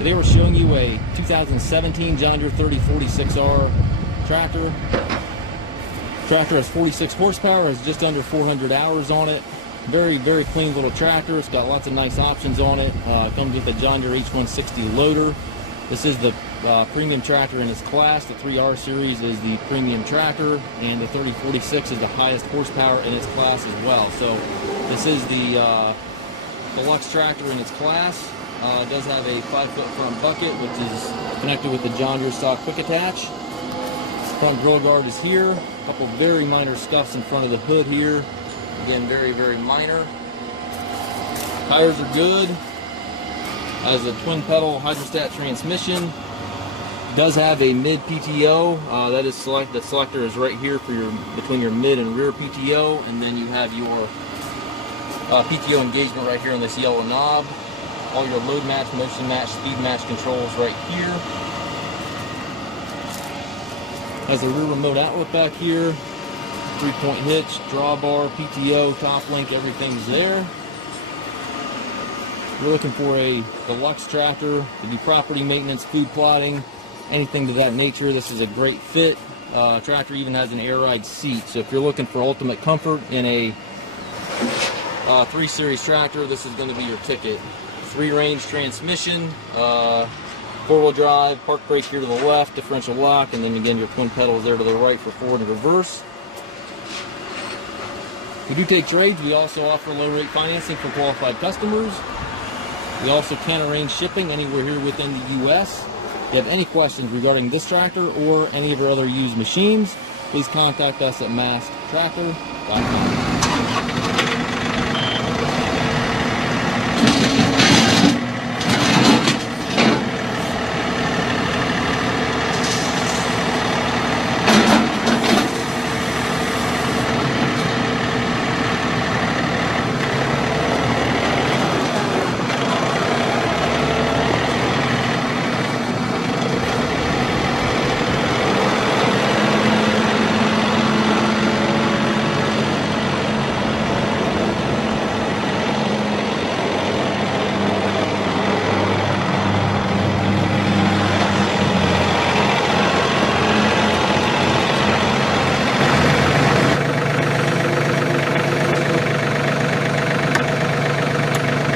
Today we're showing you a 2017 John Deere 3046R tractor. Tractor has 46 horsepower, has just under 400 hours on it. Very, very clean little tractor. It's got lots of nice options on it. Comes with the John Deere H160 loader. This is the premium tractor in its class. The 3R series is the premium tractor, and the 3046 is the highest horsepower in its class as well. So this is the Deluxe tractor in its class. It does have a 5-foot front bucket, which is connected with the John Deere stock quick attach. Front grill guard is here. A couple very minor scuffs in front of the hood here. Again, very, very minor. Tires are good. Has a twin pedal Hyd SCV transmission. Does have a mid PTO. That is the selector is right here for your between your mid and rear PTO, and then you have your PTO engagement right here on this yellow knob. All your load match, motion match, speed match controls right here. Has a rear remote outlet back here. 3-point hitch, drawbar, PTO, top link, everything's there. You're looking for a Deluxe tractor to do property maintenance, food plotting, anything to that nature. This is a great fit. Tractor even has an air ride seat, so if you're looking for ultimate comfort in a 3 Series tractor, this is going to be your ticket. 3-range transmission, 4-wheel drive, park brake here to the left, differential lock, and then again your twin pedals there to the right for forward and reverse. We do take trades. We also offer low rate financing for qualified customers. We also can arrange shipping anywhere here within the U.S. If you have any questions regarding this tractor or any of our other used machines, please contact us at maskedtractor.com.